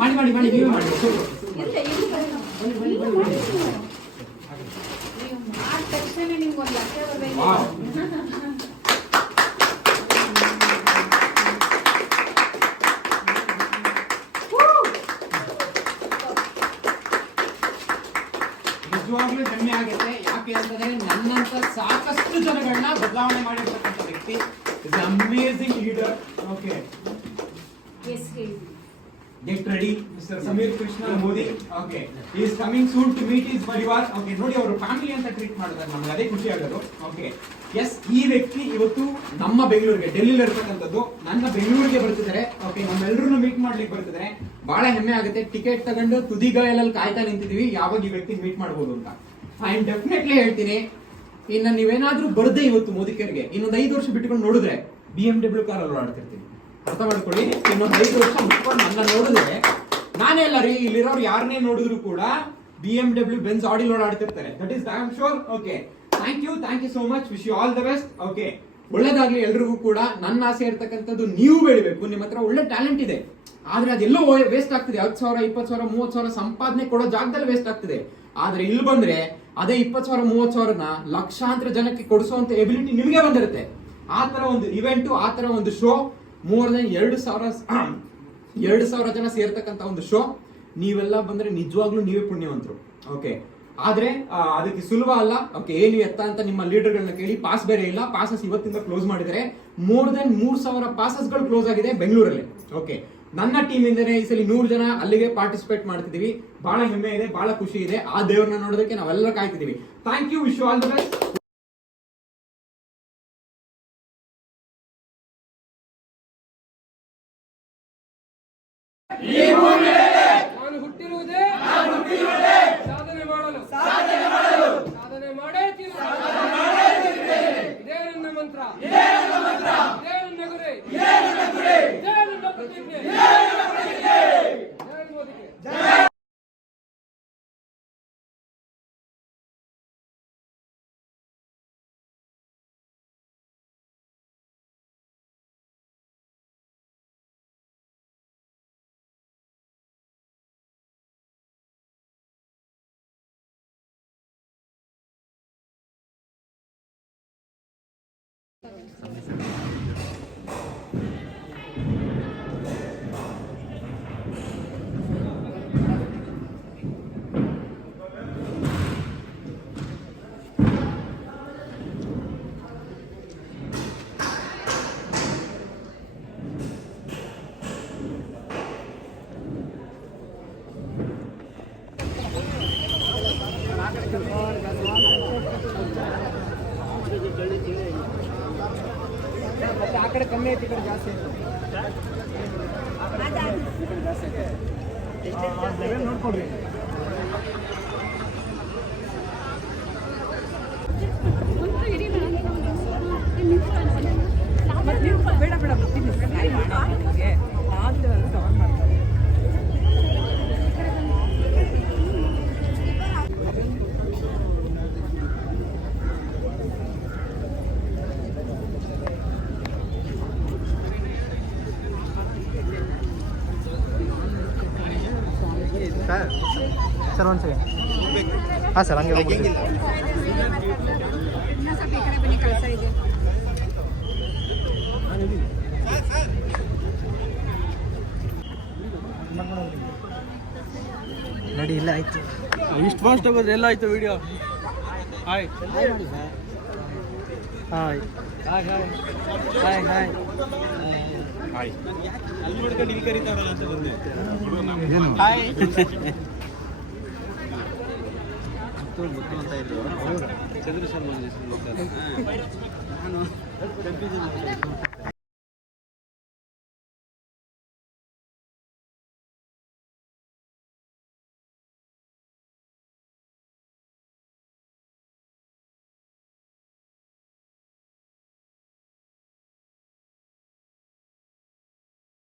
ಮಾಡಿ ನೀವೇ ಮಾಡಿ. ನಿಜವಾಗ್ಲೂ ಹೆಮ್ಮೆ ಆಗುತ್ತೆ. ಯಾಕೆ ಅಂತಂದ್ರೆ ನನ್ನಂತ ಸಾಕಷ್ಟು ಜನಗಳನ್ನ ಬದಲಾವಣೆ ಮಾಡಿರ್ತಕ್ಕಂಥ ವ್ಯಕ್ತಿ. Is amazing leader. Okay, get ready, Mr. Samir Krishna Modi. Okay, he is coming soon to meet his ಪರಿವಾರ. Okay, ನೋಡಿ ಅವರು ಫ್ಯಾಮಿಲಿ ಅಂತ ಟ್ರೀಟ್ ಮಾಡ್ತಾರೆ, ನಮ್ಗೆ ಅದೇ ಖುಷಿ ಆಗೋದು. ಓಕೆ, ಎಸ್, ಈ ವ್ಯಕ್ತಿ ಇವತ್ತು ನಮ್ಮ ಬೆಂಗಳೂರಿಗೆ, ಡೆಲ್ಲಿಲಿ ಇರ್ತಕ್ಕಂಥದ್ದು, ನನ್ನ ಬೆಂಗಳೂರಿಗೆ ಬರ್ತಿದ್ದಾರೆ. ಓಕೆ, ನಮ್ಮೆಲ್ಲರೂ ಮೀಟ್ ಮಾಡ್ಲಿಕ್ಕೆ ಬರ್ತಿದ್ದಾರೆ. ಬಹಳ ಹೆಮ್ಮೆ ಆಗುತ್ತೆ. ಟಿಕೆಟ್ ತಗೊಂಡು ತುದಿಗಾಯಲಲ್ಲಿ ಕಾಯ್ತಾ ನಿಂತಿದೀವಿ ಯಾವಾಗ ಈ ವ್ಯಕ್ತಿ ಮೀಟ್ ಮಾಡ್ಬೋದು ಅಂತ. ಐ ಆಮ್ ಡೆಫಿನೆಟ್ಲಿ ಹೇಳ್ತೀನಿ, ಇನ್ನ ನೀವೇನಾದ್ರೂ ಬರ್ದೆ ಇವತ್ತು ಮೋದಿಕರಿಗೆ ಇನ್ನೊಂದು 5 ವರ್ಷ ಬಿಟ್ಕೊಂಡು ನೋಡಿದ್ರೆ BMW ಕಾರಲ್ಲಿ ಓಡಾಡ್ತಿರ್ತೀವಿ. ಅರ್ಥ ಮಾಡ್ಕೊಳ್ಳಿ, ಇನ್ನೊಂದು 5 ವರ್ಷ ಮುಟ್ಕೊಂಡು ನನ್ನ ನೋಡಿದ್ರೆ, ನಾನೇ ಅಲ್ಲ ರೀ, ಇಲ್ಲಿರೋರು ಯಾರನ್ನೇ ನೋಡಿದ್ರು ಕೂಡ BMW ಬೆನ್ಸ್ ಆಡಿ ಓಡಾಡ್ತಿರ್ತಾರೆ. That is I am sure. Okay, thank you so much. Wish you all the best. Okay, ಒಳ್ಳೇದಾಗ್ಲಿ ಎಲ್ರಿಗೂ ಕೂಡ. ನನ್ನ ಆಸೆ ಇರ್ತಕ್ಕಂಥದ್ದು ನೀವು ಬೆಳಿಬೇಕು. ನಿಮ್ಮ ಹತ್ರ ಒಳ್ಳೆ ಟ್ಯಾಲೆಂಟ್ ಇದೆ, ಆದ್ರೆ ಅದೆಲ್ಲೋ ವೇಸ್ಟ್ ಆಗ್ತಿದೆ. 10,000, 20,000, 30,000 ಸಂಪಾದನೆ ಕೊಡೋ ಜಾಗದಲ್ಲಿ ವೇಸ್ಟ್ ಆಗ್ತಿದೆ. ಆದ್ರೆ ಇಲ್ಲಿ ಬಂದ್ರೆ ಅದೇ 20,000, 30,000ನ ಲಕ್ಷಾಂತರ ಜನಕ್ಕೆ ಕೊಡಿಸುವಂತ ಎಬಿಲಿಟಿ ನಿಮಗೆ ಬಂದಿರುತ್ತೆ. ಆ ತರ ಒಂದು ಇವೆಂಟ್, ಆ ತರ ಒಂದು ಶೋ, ಮೋರ್ ದನ್ 2,000 ಜನ ಸೇರ್ತಕ್ಕಂಥ ಒಂದು ಶೋ. ನೀವೆಲ್ಲ ಬಂದ್ರೆ ನಿಜವಾಗ್ಲೂ ನೀವೇ ಪುಣ್ಯವಂತರು. ಓಕೆ, ಆದ್ರೆ ಅದಕ್ಕೆ ಸುಲಭ ಅಲ್ಲ. ಓಕೆ, ಏನು ಎತ್ತ ಅಂತ ನಿಮ್ಮ ಲೀಡರ್ಗಳನ್ನ ಕೇಳಿ. ಪಾಸ್ ಬೇರೆ ಇಲ್ಲ, ಪಾಸಸ್ ಇವತ್ತಿಂದ ಕ್ಲೋಸ್ ಮಾಡಿದರೆ ಮೋರ್ ದನ್ 3,000 ಪಾಸಸ್ಗಳು ಕ್ಲೋಸ್ ಆಗಿದೆ ಬೆಂಗಳೂರಲ್ಲಿ. ಓಕೆ, ನನ್ನ ಟೀಮ್ ಇಂದನೇ ಈ ಸಲ 100 ಜನ ಅಲ್ಲಿಗೆ ಪಾರ್ಟಿಸಿಪೇಟ್ ಮಾಡ್ತಿದೀವಿ. ಬಹಳ ಹೆಮ್ಮೆ ಇದೆ, ಬಹಳ ಖುಷಿ ಇದೆ. ಆ ದೇವ್ರನ್ನ ನೋಡೋದಕ್ಕೆ ನಾವೆಲ್ಲ ಕಾಯ್ತಿದೀವಿ. Thank you, wish you all the best. ನಾನು ಹುಟ್ಟಿರುವುದೇ ಸಾಧನೆ ಮಾಡಲು, ಸಾಧನೆ ಮಾಡೇ ಇದೇ ನನ್ನ ಮಂತ್ರ, ಇದೇ ನನ್ನ ಗುರಿ, ಇದೇ ನನ್ನ ಪ್ರತಿಜ್ಞೆ. ಜೈ ಮೋದಿಗೆ. ಆ ಕಡೆ ಕಮ್ಮಿ ಐತಿ, ಈ ಕಡೆ ಜಾಸ್ತಿ ಐತಿ. ನೋಡ್ಕೊಡ್ರಿ. ಬೇಡ ಬೇಡ ಸರ್ ಒಂದು ಸೆಕೆಂಡ್. ಹಾಂ ಸರ್, ಹಂಗೆ ಹೋಗ್ಬಿಡಿ. ನಡಿ, ಇಲ್ಲ ಆಯ್ತು. ಇಷ್ಟು ಫಾಸ್ಟ್ ಆಗೋದ್ರೆ ಎಲ್ಲ ಆಯ್ತು video. Hi hi hi hi hi hi hi. ಅಲ್ಲಿ ನೋಡ್ಕೊಂಡು ಇಲ್ಲಿ ಕರೀತಾರಲ್ಲ ಅಂತ ಬಂದೆ. ಹಾಯ್ ಮುತ್ತು ಅಂತ ಇದ್ರು ಚಂದ್ರಶರ್ಮ ನಾನು ಕನ್ಫ್ಯೂಷನ್.